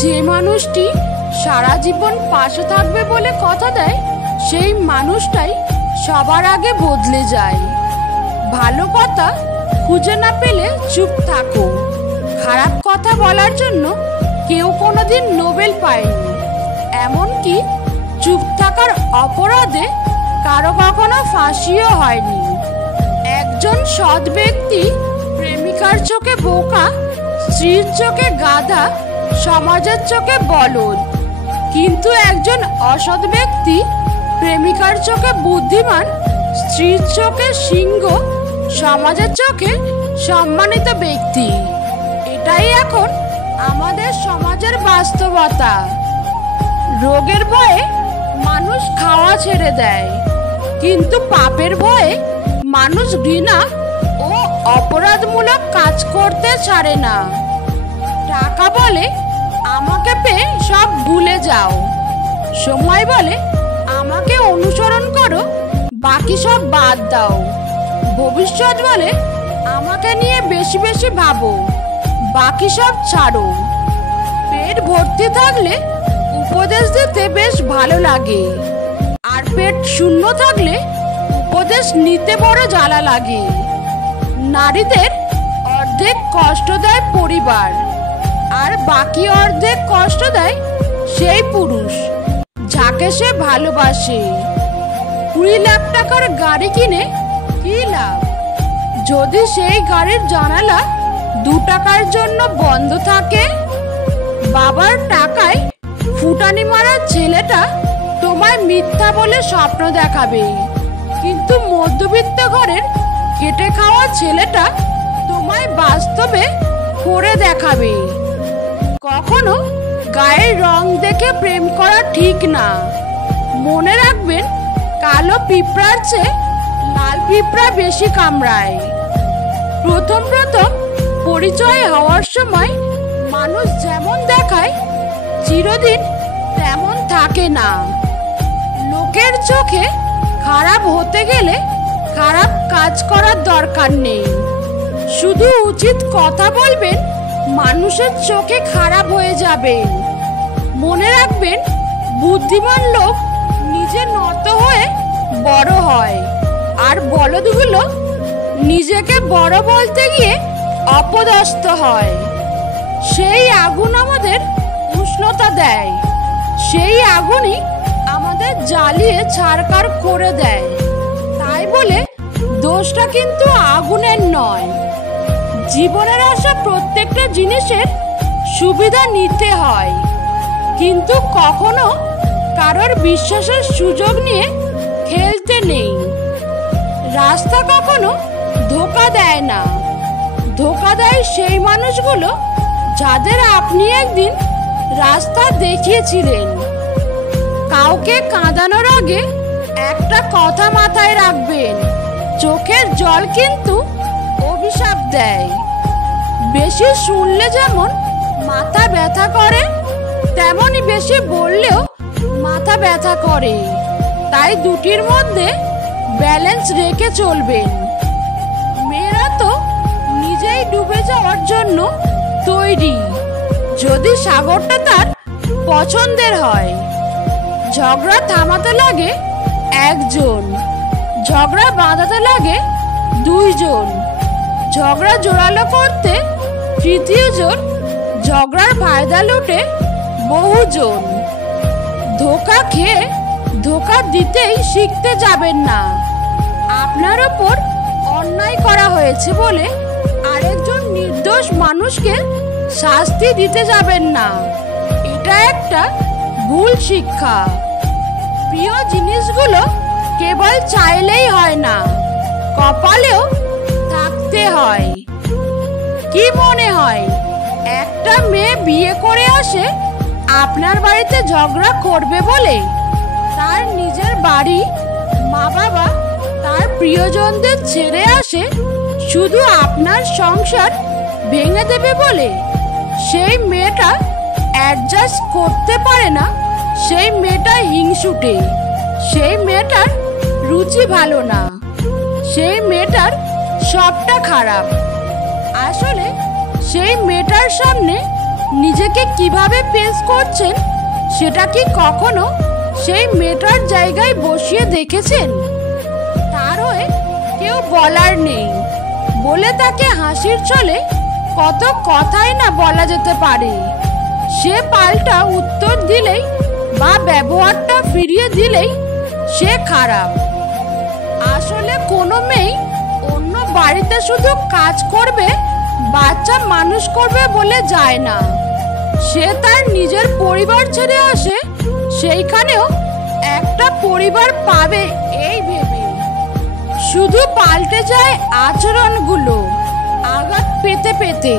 যে মানুষটি সারা জীবন পাশে থাকবে বলে কথা দেয়, সেই মানুষটাই সবার আগে বদলে যায়। ভালো কথা খুঁজে না পেলে চুপ থাকো। খারাপ কথা বলার জন্য কেউ কোনোদিন নোবেল পায়নি, এমনকি চুপ থাকার অপরাধে কারো কখনো ফাঁসিও হয়নি। একজন সৎ ব্যক্তি প্রেমিকার চোখে বোকা, স্ত্রীর চোখে গাধা, সমাজের চোখে বলদ। কিন্তু একজন অসৎ ব্যক্তি প্রেমিকার চোখে বুদ্ধিমান, স্ত্রীর চোখে সিংহ, সমাজের চোখে সম্মানিত ব্যক্তি। এটাই এখন আমাদের সমাজের বাস্তবতা। রোগের ভয়ে মানুষ খাওয়া ছেড়ে দেয়, কিন্তু পাপের ভয়ে মানুষ ঘৃণা ও অপরাধমূলক কাজ করতে ছাড়ে না। টাকা বলে আমাকে পেয়ে সব ভুলে যাও, সময় বলে আমাকে অনুসরণ করো, বাকি সব বাদ দাও। ভবিষ্যৎ বলে আমাকে নিয়ে বেশি বেশি ভাবো, বাকি সব ছাড়ো। পেট ভর্তি থাকলে উপদেশ দিতে বেশ ভালো লাগে, আর পেট শূন্য থাকলে উপদেশ নিতে বড় জ্বালা লাগে। নারীদের অর্ধেক কষ্ট দেয় পরিবার, আর বাকি অর্ধেক কষ্ট দেয় সেই পুরুষ যাকে সে ভালোবাসে। 20 লাখ টাকার গাড়ি কিনে কি লাভ যদি সেই গাড়ির জানালা 2 টাকার জন্য বন্ধ থাকে? বাবার টাকায় ফুটানি মারার ছেলেটা তোমায় মিথ্যা বলে স্বপ্ন দেখাবে, কিন্তু মধ্যবিত্ত ঘরের খেটে খাওয়া ছেলেটা তোমায় বাস্তবে করে দেখাবে। কখনো গায়ের রং দেখে প্রেম করা ঠিক না। মনে রাখবেন, কালো পিঁপড়ার চেয়ে লাল পিঁপড়া বেশি কামড়ায়। প্রথম পরিচয় হওয়ার সময় মানুষ যেমন দেখায় চিরদিন তেমন থাকে না। লোকের চোখে খারাপ হতে গেলে খারাপ কাজ করার দরকার নেই, শুধু উচিত কথা বলবেন, মানুষের চোখে খারাপ হয়ে যাবেন। মনে রাখবেন, বুদ্ধিমান লোক নিজে নত হয়ে বড় হয়, আর বলদগুলো নিজেকে বড় বলতে গিয়ে অপদস্থ হয়। সেই আগুন আমাদের উষ্ণতা দেয়, সেই আগুনই আমাদের জ্বালিয়ে ছারখার করে দেয়। তাই বলে দোষটা কিন্তু আগুনের নয়। জীবনের আসা প্রত্যেকটা জিনিসের সুবিধা নিতে হয়, কিন্তু কখনো কারোর বিশ্বাসের সুযোগ নিয়ে খেলতে নেই। রাস্তা কখনো ধোঁকা দেয় না, ধোঁকা দেয় সেই মানুষগুলো যাদের আপনি একদিন রাস্তা দেখিয়েছিলেন। কাউকে কাঁদানোর আগে একটা কথা মাথায় রাখবেন, চোখের জল কিন্তু অভিশাপ দেয়। বেশি শুনলে যেমন মাথা ব্যথা করে, তেমনই বেশি বললেও মাথা ব্যথা করে। তাই দুটির মধ্যে ব্যালেন্স রেখে চলবেন। মেয়েরা তো নিজেই ডুবে যাওয়ার জন্য তৈরি, যদি সাগরটা তার পছন্দের হয়। ঝগড়া থামাতে লাগে একজন, ঝগড়া বাঁধাতে লাগে 2 জন, ঝগড়া জোরালো করতে 3য় জন, ঝগড়ার ফায়দা লুটে বহুজন। ধোঁকা খেয়ে ধোঁকা দিতেই শিখতে যাবেন না। আপনার ওপর অন্যায় করা হয়েছে বলে আরেকজন নির্দোষ মানুষকে শাস্তি দিতে যাবেন না, এটা একটা ভুল শিক্ষা। প্রিয় জিনিসগুলো কেবল চাইলেই হয় না, কপালেও থাকতে হয়। কি মনে হয় একটা মেয়ে বিয়ে করে আসে আপনার বাড়িতে ঝগড়া করবে বলে? তার নিজের বাড়ি, মা বাবা, তার প্রিয়জনদের ছেড়ে আসে শুধু আপনার সংসার ভেঙে দেবে বলে? সেই মেয়েটা অ্যাডজাস্ট করতে পারে না, সেই মেয়েটা হিংসুটে, সেই মেয়েটার রুচি ভালো না, সেই মেয়েটার সবটা খারাপ। আসলে সেই মেয়েটার সামনে নিজেকে কিভাবে পেশ করছেন সেটা কি কখনো সেই মেয়েটার জায়গায় বসিয়ে দেখেছেন? তার হয়ে কেউ বলার নেই বলে তাকে হাসির ছলে কত কথাই না বলা যেতে পারে। সে পাল্টা উত্তর দিলেই বা ব্যবহারটা ফিরিয়ে দিলেই সে খারাপ। আসলে কোনো মেয়ে অন্য বাড়িতে শুধু কাজ করবে, বাচ্চা মানুষ করবে বলে যায় না। সে তার নিজের পরিবার ছেড়ে আসে সেইখানেও একটা পরিবার পাবে এই ভেবে। শুধু পাল্টে যায় আচরণগুলো আঘাত পেতে পেতে,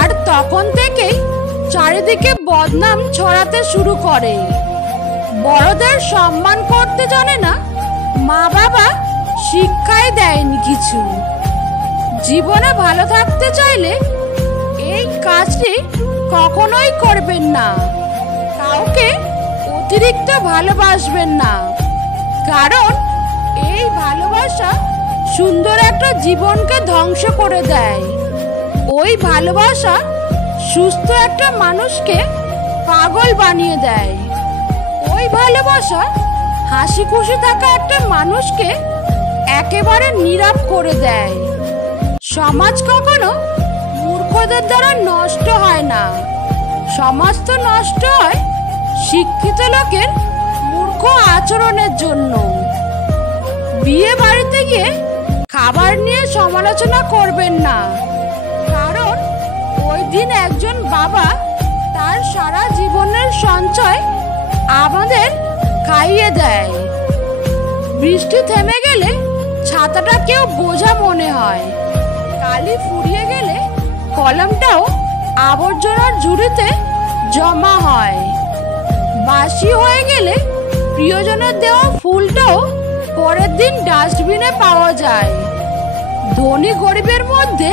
আর তখন থেকেই চারিদিকে বদনাম ছড়াতে শুরু করে। বড়দের সম্মান করতে জানে না, মা বাবা শিক্ষাই দেয়নি কিছু। জীবনে ভালো থাকতে চাইলে এই কাজটি কখনোই করবেন না। কাউকে অতিরিক্ত ভালোবাসবেন না, কারণ এই ভালোবাসা সুন্দর একটা জীবনকে ধ্বংস করে দেয়। ওই ভালোবাসা সুস্থ একটা মানুষকে পাগল বানিয়ে দেয়। ওই ভালোবাসা হাসি খুশি থাকা একটা মানুষকে একেবারে নীরব করে দেয়। সমাজ কখনো মূর্খদের দ্বারা নষ্ট হয় না, সমাজ তো নষ্ট হয় শিক্ষিত লোকের মূর্খ আচরণের জন্য। বিয়ে বাড়িতে গিয়ে খাবার নিয়ে সমালোচনা করবেন না, কারণ ওই দিন একজন বাবা তার সারা জীবনের সঞ্চয় আমাদের খাইয়ে দেয়। বৃষ্টি থেমে গেলে ছাতাটা কেউ বোঝা মনে হয়, কালি ফুরিয়ে গেলে কলমটাও আবর্জনার ঝুড়িতে জমা হয়। বাসি হয়ে গেলে প্রিয়জনের দেওয়া ফুলটাও পরের দিন ডাস্টবিনে পাওয়া যায়। ধনী গরিবের মধ্যে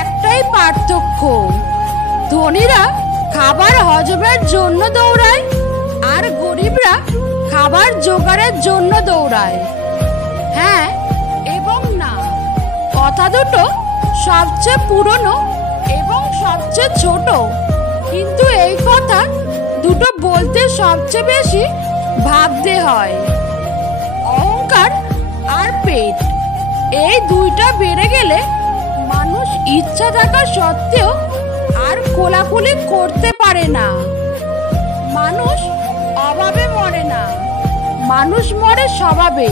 একটাই পার্থক্য, ধনীরা খাবার হজমের জন্য দৌড়ায় আর গরিবরা খাবার জোগাড়ের জন্য দৌড়ায়। হ্যাঁ এবং না, কথা দুটো সবচেয়ে পুরনো এবং সবচেয়ে ছোট, কিন্তু এই কথা দুটো বলতে সবচেয়ে বেশি ভাবতে হয়। অহংকার আর পেট, এই দুইটা বেড়ে গেলে মানুষ ইচ্ছা থাকা সত্ত্বেও আর কোলাকুলি করতে পারে না। মানুষ অভাবে মরে না, মানুষ মরে স্বভাবে।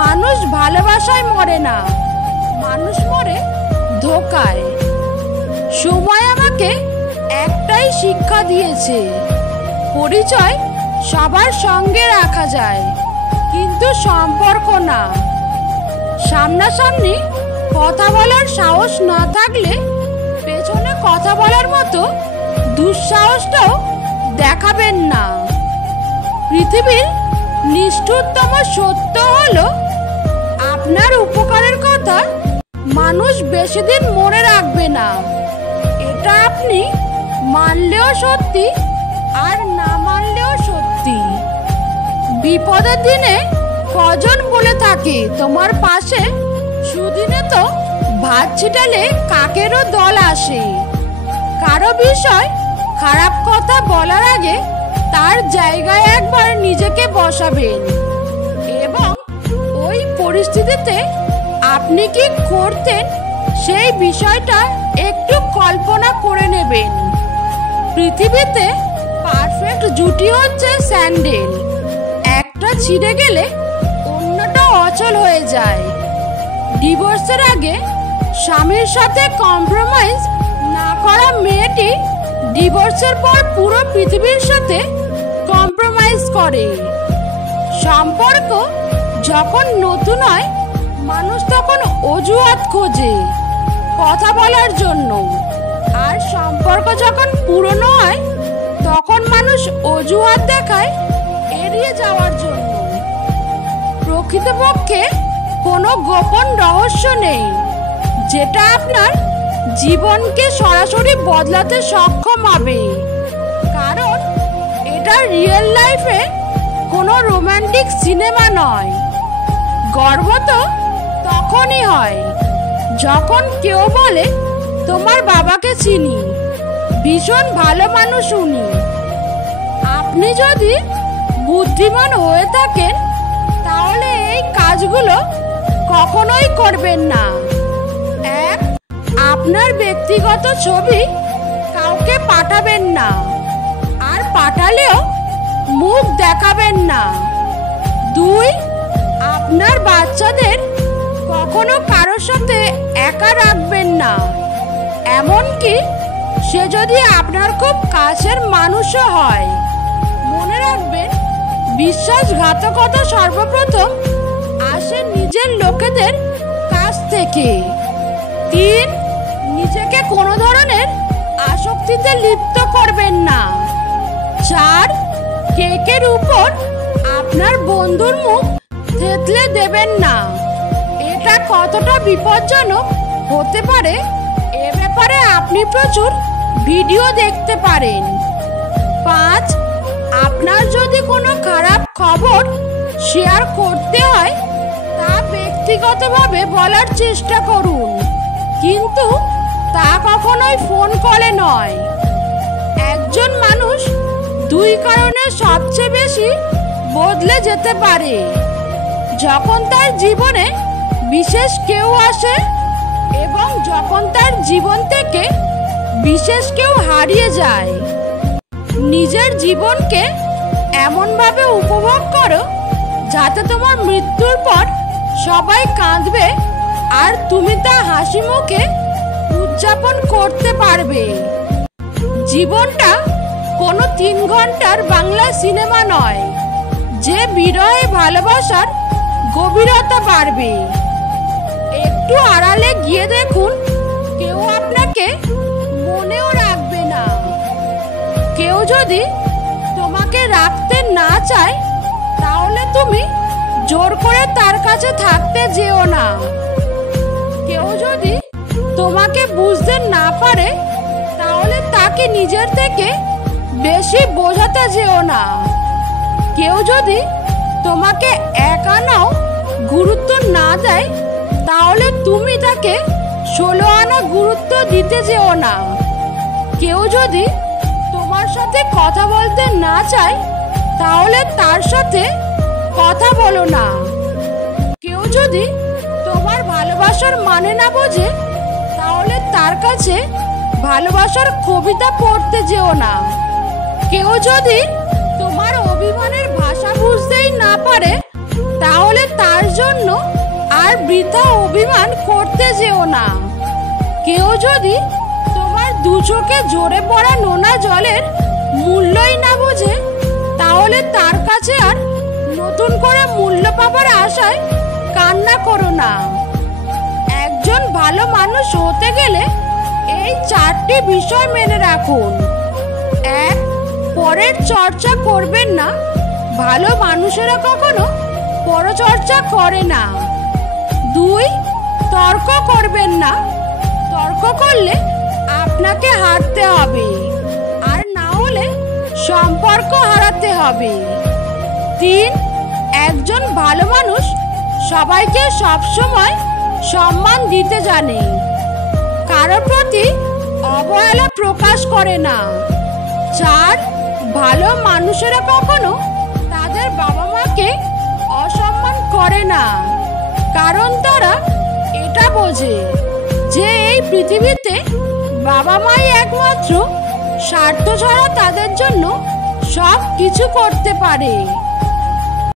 মানুষ ভালোবাসায় মরে না, মানুষ মরে ধোকায়। সময় আমাকে একটাই শিক্ষা দিয়েছে, পরিচয় সবার সঙ্গে রাখা যায়, কিন্তু সম্পর্ক না। সামনাসামনি কথা বলার সাহস না থাকলে পেছনে কথা বলার মতো দুঃসাহসটাও দেখাবেন না। পৃথিবীর নিষ্ঠুরতম সত্য হলো, আপনার উপকারের কথা মানুষ বেশি দিন মনে রাখবে না। এটা আপনি মানলেও সত্যি আর না মানলেও সত্যি। বিপদের দিনে কজন বলে থাকে তোমার পাশে, সুদিনে তো ভাত ছিটালে কাকেরও দল আসে। কারো বিষয় খারাপ কথা বলার আগে তার জায়গায় একবার নিজেকে বসাবেন এবং ওই পরিস্থিতিতে আপনি কি করতেন সেই বিষয়টা একটু কল্পনা করে নেবেন। পৃথিবীতে পারফেক্ট জুটি হচ্ছে স্যান্ডেল, একটা ছিঁড়ে গেলে অন্যটা অচল হয়ে যায়। ডিভোর্সের আগে স্বামীর সাথে কম্প্রোমাইজ না করা মেয়েটি ডিভোর্সের পর পুরো পৃথিবীর সাথে কম্প্রোমাইজ করে। সম্পর্ক যখন নতুন হয় মানুষ তখন অজুহাত খোঁজে কথা বলার জন্য, আর সম্পর্ক যখন পুরনো হয় তখন মানুষ অজুহাত দেখায় এড়িয়ে যাওয়ার জন্য। প্রকৃতপক্ষে কোনো গোপন রহস্য নেই যেটা আপনার জীবনকে সরাসরি বদলাতে সক্ষম হবে, কারণ এটা রিয়েল লাইফে কোনো রোমান্টিক সিনেমা নয়। গর্ব তো তখনই হয় যখন কেউ বলে তোমার বাবাকে চিনি, ভীষণ ভালো মানুষ উনি। আপনি যদি বুদ্ধিমান হয়ে থাকেন তাহলে এই কাজগুলো কখনোই করবেন না। এক, আপনার ব্যক্তিগত ছবি কাউকে পাঠাবেন না, আর পাঠালেও মুখ দেখাবেন না। দুই, আপনার বাচ্চাদের কখনো কারোর সাথে একা রাখবেন না, এমনকি সে যদি আপনার খুব কাছের মানুষও হয়। মনে রাখবেন, বিশ্বাসঘাতকতা সর্বপ্রথম আসে নিজের লোকেদের কাছ থেকে। তিন, নিজেকে কোনো ধরনের আসক্তিতে লিপ্ত করবেন না। চার, কেকের উপর আপনার বন্ধুর মুখ থেতলে দেবেন না। এটা কতটা বিপজ্জনক হতে পারে এ ব্যাপারে আপনি প্রচুর ভিডিও দেখতে পারেন। পাঁচ, আপনার যদি কোনো খারাপ খবর শেয়ার করতে হয় তা ব্যক্তিগতভাবে বলার চেষ্টা করুন, কিন্তু তা কখনোই ফোন কলে নয়। একজন মানুষ দুই কারণে সবচেয়ে বেশি বদলে যেতে পারে: যখন তার জীবনে বিশেষ কেউ আসে এবং যখন তার জীবন থেকে বিশেষ কেউ হারিয়ে যায়। নিজের জীবনকে এমনভাবে উপভোগ করো যাতে তোমার মৃত্যুর পর সবাই কাঁদবে আর তুমি তা হাসি মুখে উদযাপন করতে পারবে। জীবনটা কোনো 3 ঘন্টার বাংলা সিনেমা নয় যে বিরহে ভালোবাসার গভীরতা বাড়বে। একটু আড়ালে গিয়ে দেখুন, কেউ আপনাকে মনেও রাখবে না। কেউ যদি তোমাকে রাখতে না চায় তাহলে তুমি জোর করে তার কাছে থাকতে যেও না। কেউ যদি তোমাকে বুঝতে না পারে তাহলে তাকে নিজের থেকে বেশি বোঝাতে যেও না। কেউ যদি তোমাকে একা নাও গুরুত্ব না দেয় তাহলে তুমি তাকে 16 আনা গুরুত্ব দিতে যেও না। কেউ যদি তোমার সাথে কথা বলতে না চায় তাহলে তার সাথে কথা বলো না। কেউ যদি তোমার ভালোবাসার মানে না বোঝে তাহলে তার কাছে ভালোবাসার কবিতা পড়তে যেও না। কেউ যদি তোমার অভিমানের ভাষা বুঝতেই না পারে তাহলে তার জন্য আর বৃথা অভিমান করতে যেও না। কেউ যদি তোমার দু চোখে ঝরে পড়া নোনা জলের মূল্যই না বোঝে তাহলে তার কাছে আর নতুন করে মূল্য পাবার আশায় কান্না করো না। একজন ভালো মানুষ হতে গেলে এই 4টি বিষয় মেনে রাখুন। 1, পরের চর্চা করবেন না। ভালো মানুষেরা কখনো পরচর্চা করে না। 2, তর্ক করবেন না। তর্ক করলে আপনাকে হারতে হবে, আর না হলে সম্পর্ক হারাতে হবে। 3, একজন ভালো মানুষ সবাইকে সবসময় সম্মান দিতে জানে, কারোর প্রতি অবহেলা প্রকাশ করে না। 4, ভালো মানুষেরা কখনো তাদের বাবা মাকে অসম্মান করে না, কারণ তারা এটা বোঝে যে এই পৃথিবীতে বাবা মাই একমাত্র স্বার্থ ছাড়া তাদের জন্য সব কিছু করতে পারে।